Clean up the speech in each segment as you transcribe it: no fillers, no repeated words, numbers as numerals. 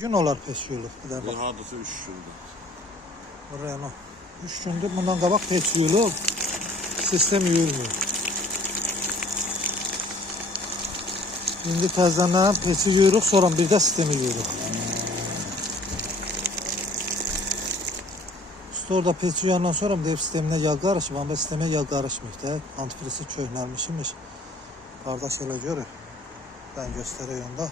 Gün olar pes yuyulub. Bir də Bir bax. hardasa 3 gündür. Buraya no. 3 gündür bundan qabaq pes yuyulub. Sistem yuyulmuyor. İndi təzədən pesi yuyuruq, sonra bir də sistemi yuyuruq. Orada pes yuyandan sonra bir de sisteminə yağ qarışıb, amma sistemə yağ qarışmır da. Antifrisi köhnəlmişmiş. Qardaş elə görür. Ben göstərək onda.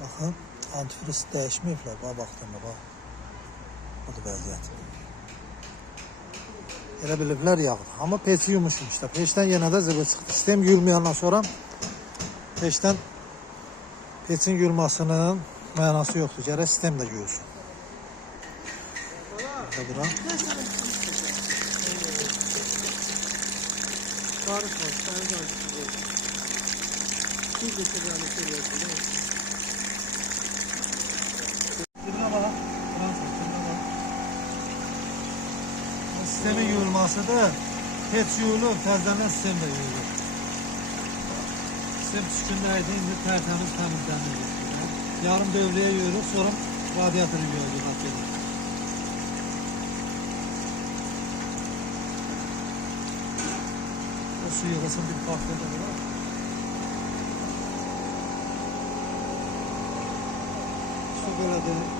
Baxın, antifris dəyişməyiblər. Bax, baxdığımda bax. Budur vəziyyət. Elə biliblər yağdır. Amma pesi yumuşum işte. Peşdən yenə də zıvı çıxdı. Sistem yuyulmayandan sonra peşdən pesin yuyulmasının mənası yoxdur. Gərək sistem də yuyulsun. Bura. Sistemin yuyulmasıdır. Pet yuyulur, təzədən sistem də yuyulur. Sistem düşkündəydi, indi tərtəmiz təmizlənir. Yarım dövrəyə yuyulur, sonra radiatoru yuyulur. O su yığılsın bir farklı da var. Su böyle de